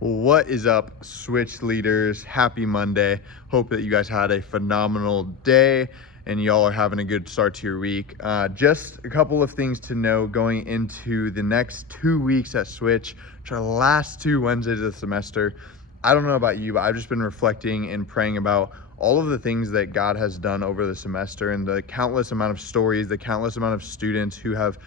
What is up, Switch leaders? Happy Monday. Hope that you guys had a phenomenal day and y'all are having a good start to your week. Just a couple of things to know going into the next 2 weeks at Switch, which are the last 2 Wednesdays of the semester. I don't know about you, but I've just been reflecting and praying about all of the things that God has done over the semester and the countless amount of stories, the countless amount of students who have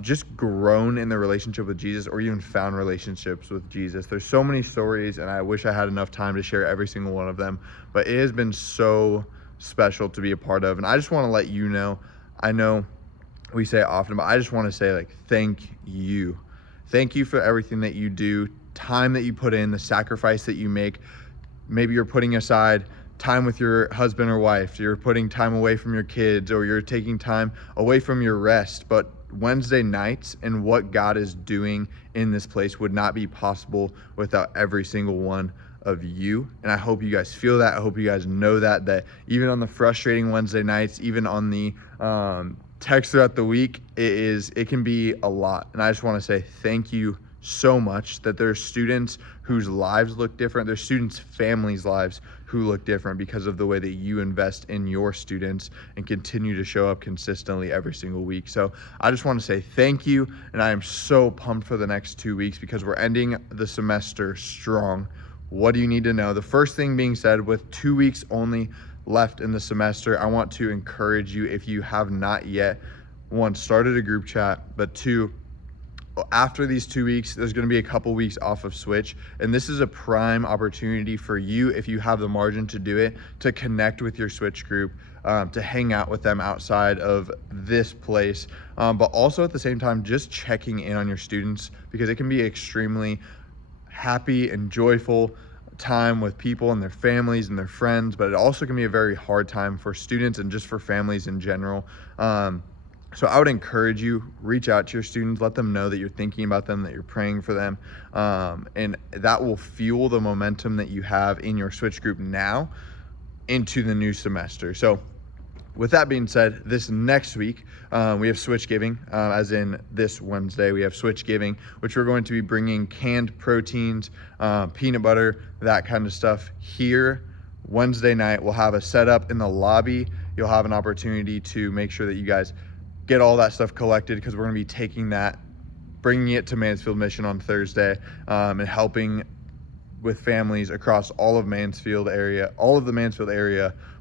just grown in their relationship with Jesus or even found relationships with Jesus. There's so many stories, and I wish I had enough time to share every single one of them, but it has been so special to be a part of. And I just want to let you know, I know we say it often, but I just want to say, thank you. Thank you for everything that you do, time that you put in, the sacrifice that you make. Maybe you're putting aside time with your husband or wife, you're putting time away from your kids, or you're taking time away from your rest. But Wednesday nights and what God is doing in this place would not be possible without every single one of you. And I hope you guys feel that. I hope you guys know that even on the frustrating Wednesday nights, even on the text throughout the week, it can be a lot. And I just want to say thank you so much, that there's students whose lives look different. There's students' families' lives who look different because of the way that you invest in your students and continue to show up consistently every single week. So I just want to say thank you, and I am so pumped for the next 2 weeks because we're ending the semester strong. What do you need to know? The first thing being said, with 2 weeks only left in the semester, I want to encourage you, if you have not yet, one, started a group chat, but two, after these 2 weeks, there's going to be a couple weeks off of Switch, and this is a prime opportunity for you, if you have the margin to do it, to connect with your Switch group, to hang out with them outside of this place, but also at the same time just checking in on your students, because it can be extremely happy and joyful time with people and their families and their friends, but it also can be a very hard time for students and just for families in general. So I would encourage you, reach out to your students, let them know that you're thinking about them, that you're praying for them, and that will fuel the momentum that you have in your Switch group now into the new semester. So with that being said, this next week, we have Switch Giving, as in this Wednesday, we have Switch Giving, which we're going to be bringing canned proteins, peanut butter, that kind of stuff here. Wednesday night, we'll have a setup in the lobby. You'll have an opportunity to make sure that you guys get all that stuff collected, because we're going to be taking that, bringing it to Mansfield Mission on Thursday, and helping with families across all of the Mansfield area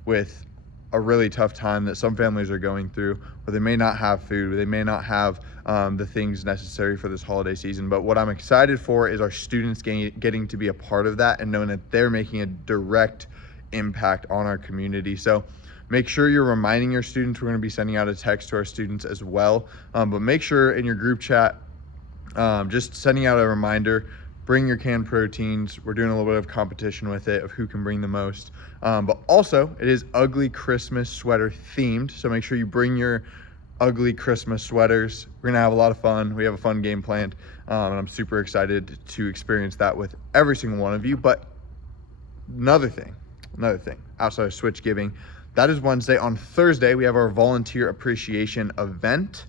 with a really tough time that some families are going through, where they may not have food, they may not have the things necessary for this holiday season. But what I'm excited for is our students getting to be a part of that and knowing that they're making a direct impact on our community. So make sure you're reminding your students. We're going to be sending out a text to our students as well. But make sure in your group chat, just sending out a reminder, bring your canned proteins. We're doing a little bit of competition with it of who can bring the most. But also, it is Ugly Christmas Sweater themed. So make sure you bring your ugly Christmas sweaters. We're going to have a lot of fun. We have a fun game planned. And I'm super excited to experience that with every single one of you. But another thing, outside of Switch Giving, that is Wednesday. On Thursday, we have our volunteer appreciation event,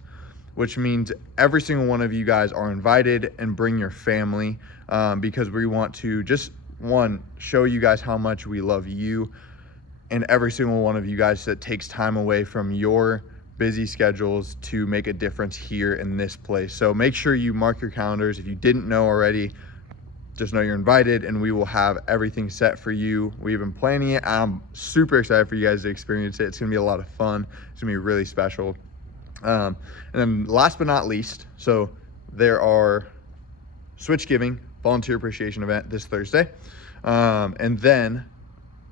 which means every single one of you guys are invited, and bring your family, because we want to just, one, show you guys how much we love you, and every single one of you guys that takes time away from your busy schedules to make a difference here in this place. So make sure you mark your calendars. If you didn't know already, just know you're invited, and we will have everything set for you. We've been planning it. I'm super excited for you guys to experience it. It's going to be a lot of fun. It's going to be really special. And then last but not least, so there are Switch Giving, volunteer appreciation event this Thursday. And then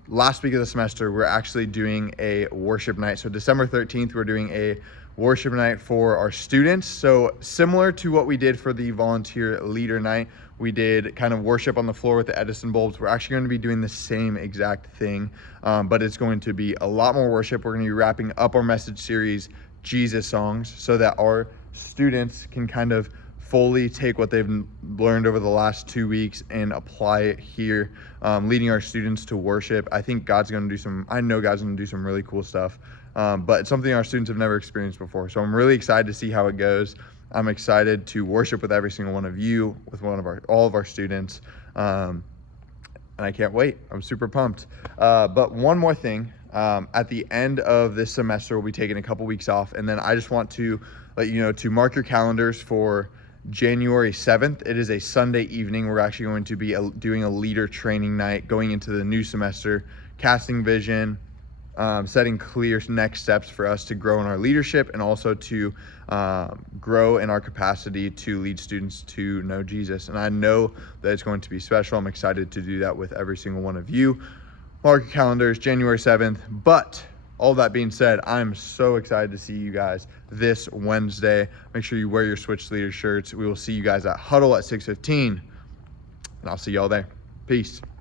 last week of the semester, we're actually doing a worship night. So December 13th, we're doing a worship night for our students. So similar to what we did for the volunteer leader night, we did kind of worship on the floor with the Edison bulbs. We're actually going to be doing the same exact thing, but it's going to be a lot more worship. We're going to be wrapping up our message series, Jesus Songs, so that our students can kind of fully take what they've learned over the last 2 weeks and apply it here, leading our students to worship. I know God's going to do some really cool stuff, but it's something our students have never experienced before. So I'm really excited to see how it goes. I'm excited to worship with every single one of you, with all of our students. And I can't wait. I'm super pumped. But one more thing, at the end of this semester, we'll be taking a couple weeks off. And then I just want to let you know to mark your calendars for January 7th. It is a Sunday evening. We're actually going to be doing a leader training night going into the new semester, casting vision, setting clear next steps for us to grow in our leadership and also to grow in our capacity to lead students to know Jesus. And I know that it's going to be special. I'm excited to do that with every single one of you. Mark your calendars, January 7th. But all that being said, I'm so excited to see you guys this Wednesday. Make sure you wear your Switch Leader shirts. We will see you guys at Huddle at 6:15, and I'll see y'all there. Peace.